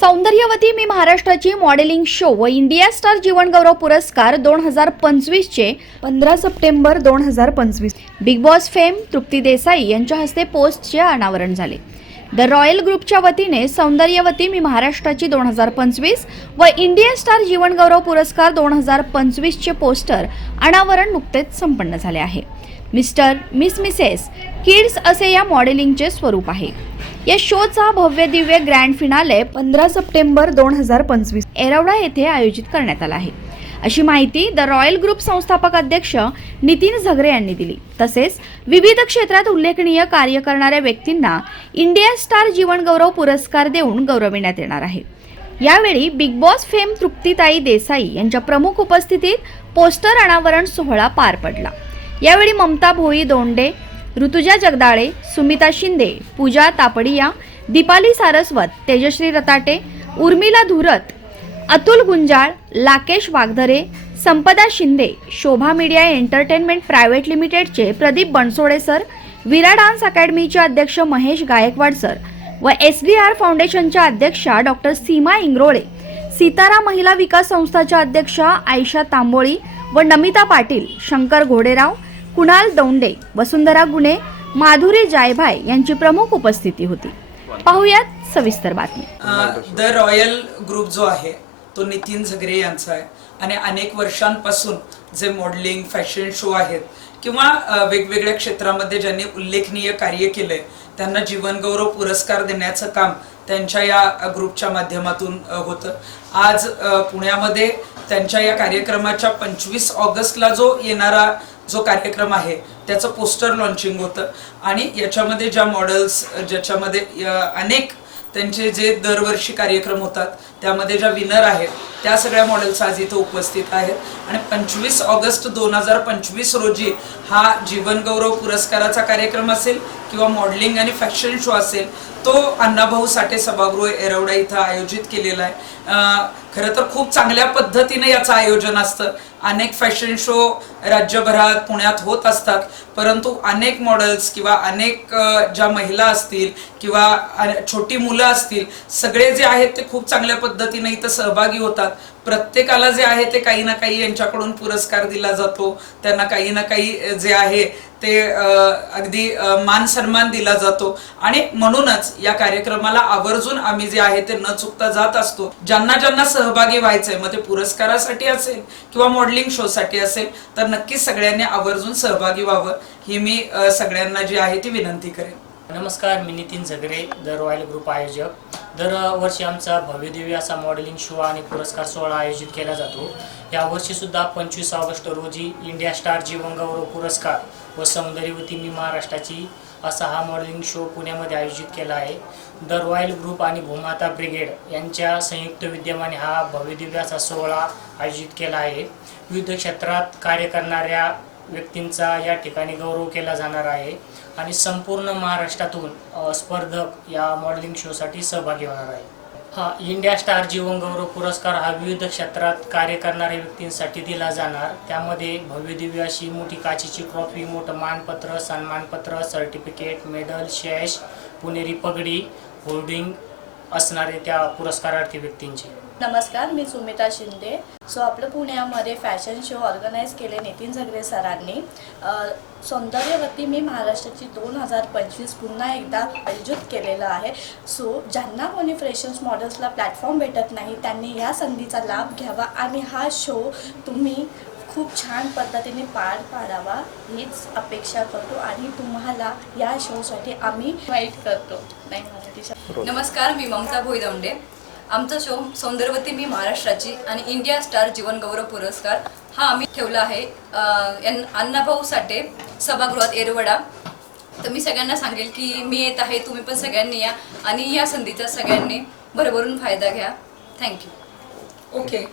सौंदर्यवती मी महाराष्ट्राची modelling show व इंडिया स्टार जीवनगौरव पुरस्कार दोन हजार पंचवीसचे पंधरा सप्टेंबर दोन हजार पंचवीस. Bigg Boss fame Trupti Desai यांच्या हस्ते पोस्टचे अनावरण झाले. द रॉयल ग्रुपच्या वतीने सौंदर्यवती मी महाराष्ट्राची दोन हजार पंचवीस व इंडिया स्टार जीवनगौरव पुरस्कार दोन हजार पंचवीसचे पोस्टर अनावरण नुकतेच संपन्न झाले आहे. मिस्टर मिस मिसेस किड्स असे या मॉडेलिंगचे स्वरूप आहे. या शोचा भव्य दिव्य ग्रँड फिनाले पंधरा सप्टेंबर दोन हजार पंचवीस एरवडा येथे आयोजित करण्यात आला आहे. अशी माहिती द रॉयल ग्रुप संस्थापक अध्यक्ष नितीन झगरे यांनी दिली. तसेच विविध क्षेत्रात उल्लेखनीय कार्य करणाऱ्या व्यक्तींना इंडिया स्टार जीवनगौरव पुरस्कार देऊन गौरविण्यात येणार आहे. यावेळी बिग बॉस फेम तृप्तीताई देसाई यांच्या प्रमुख उपस्थितीत पोस्टर अनावरण सोहळा पार पडला. यावेळी Mamata Bhoi Donde Rutuja Jagdale Sumita Shinde Pooja Tapadia Deepali Saraswat Tejashri Ratate Urmila Dhurat Atul Gunjal Lakesh Waghdhare Sampada Shinde Shobha media entertainment private लिमिटेडचे प्रदीप बनसोडे सर विरा डान्स अकॅडमीचे अध्यक्ष महेश गायकवाड सर व एस डी आर फाउंडेशनच्या अध्यक्षा doctor सीमा इंग्रोळे सितारा महिला विकास संस्थाच्या अध्यक्षा आयशा तांबोळी व नमिता पाटील शंकर घोडेराव कुणाल दौंडे वसुंधरा गुणे माधुरी जायभाय यांची प्रमुख उपस्थिती होती. पाहुयात सविस्तर बातमी. द रॉयल ग्रुप जो आहे तो नितीन झगरे यांचा आहे. आणि अनेक वर्षांपासून जे मॉडेलिंग फॅशन शो आहेत किंवा वेगवेगळ्या क्षेत्रामध्ये ज्यांनी उल्लेखनीय कार्य केलंय त्यांना जीवनगौरव पुरस्कार देण्याचं काम त्यांच्या या ग्रुपच्या माध्यमातून होतं. आज पुण्यामध्ये त्यांच्या या कार्यक्रमाच्या पंचवीस ऑगस्टला जो येणारा जो कार्यक्रम आहे त्याचं पोस्टर लॉन्चिंग होतं. आणि याच्यामध्ये ज्या मॉडेल्स ज्याच्यामध्ये अनेक त्यांचे जे दरवर्षी कार्यक्रम होतात त्यामध्ये ज्या विनर आहेत त्या सगळ्या मॉडेल्स आज इथं उपस्थित आहेत. आणि पंचवीस ऑगस्ट दोन हजार पंचवीस रोजी हा जीवनगौरव पुरस्काराचा कार्यक्रम असेल किंवा मॉडेलिंग आणि फॅशन शो असेल तो अण्णाभाऊ साठे सभागृह एरवडा इथं आयोजित केलेला आहे. खरं तर खूप चांगल्या पद्धतीने याचं आयोजन असतं. अनेक फॅशन शो राज्यभरात पुण्यात होत असतात. परंतु अनेक मॉडेल्स किंवा अनेक ज्या महिला असतील किंवा छोटी मुलं असतील सगळे जे आहेत ते खूप चांगल्या पद्धतीने इथं सहभागी होतात. प्रत्येकाला जे आहे ते काही ना काही यांच्याकडून पुरस्कार दिला जातो. त्यांना काही ना काही जे आहे ते अगदी मान सन्मान दिला जातो. आणि म्हणूनच या कार्यक्रमाला आवर्जून आम्ही जे आहे ते न चुकता जात असतो. ज्यांना ज्यांना सहभागी व्हायचंय मग ते पुरस्कारासाठी असेल किंवा मॉडेलिंग शो साठी असेल तर नक्कीच सगळ्यांनी आवर्जून सहभागी व्हावं ही मी सगळ्यांना जी आहे ती विनंती करेन. नमस्कार मी Nitin Zagare the royal group आयोजक. दरवर्षी आमचा भव्यदिव्य असा मॉडेलिंग शो आणि पुरस्कार सोहळा आयोजित केला जातो. यावर्षीसुद्धा पंचवीस ऑगस्ट रोजी इंडिया स्टार जीवन गौरव पुरस्कार व सौंदर्यवती मी महाराष्ट्राची असा हा मॉडेलिंग शो पुण्यामध्ये आयोजित केला आहे. द रॉयल ग्रुप आणि भूमाता ब्रिगेड यांच्या संयुक्त विद्यमाने हा भव्यदिव्याचा सोहळा आयोजित केला आहे. विविध क्षेत्रात कार्य करणाऱ्या व्यक्तींचा या ठिकाणी गौरव केला जाणार आहे आणि संपूर्ण महाराष्ट्रातून स्पर्धक या मॉडेलिंग शोसाठी सहभागी होणार आहे. हा इंडिया स्टार जीवन गौरव पुरस्कार हा विविध क्षेत्रात कार्य करणाऱ्या व्यक्तींसाठी दिला जाणार. त्यामध्ये भव्यदिव्य अशी मोठी काचेची ट्रॉफी मोठं मानपत्र सन्मानपत्र सर्टिफिकेट मेडल शॅश पुणेरी पगडी होर्डिंग असणारे त्या पुरस्कारार्थी व्यक्तींचे. नमस्कार मी सुमिता शिंदे. सो आपलं पुण्यामध्ये फॅशन शो ऑर्गनाईज केले नितीन झगरे सरांनी. सौंदर्यवती मी महाराष्ट्राची दोन हजार पंचवीस पुन्हा एकदा आयोजित केलेलं आहे. सो ज्यांना कोणी फ्रेशर्स मॉडेल्सला प्लॅटफॉर्म भेटत नाही त्यांनी या संधीचा लाभ घ्यावा आणि हा शो तुम्ही खूप छान पद्धतीने पार पाडावा हीच अपेक्षा करतो आणि तुम्हाला या शोसाठी आम्ही वाईट करतो. नाही मराठी. नमस्कार मी ममता भोईदवंडे आमचा शो सौंदर्यवती मी महाराष्ट्राची आणि इंडिया स्टार जीवन गौरव पुरस्कार हा आम्ही ठेवला आहे. अण्णाभाऊ साठे सभागृहात एरवडा. तर मी सगळ्यांना सांगेल की मी येत आहे तुम्ही पण सगळ्यांनी या आणि या संधीचा सगळ्यांनी भरभरून फायदा घ्या. Thank you okay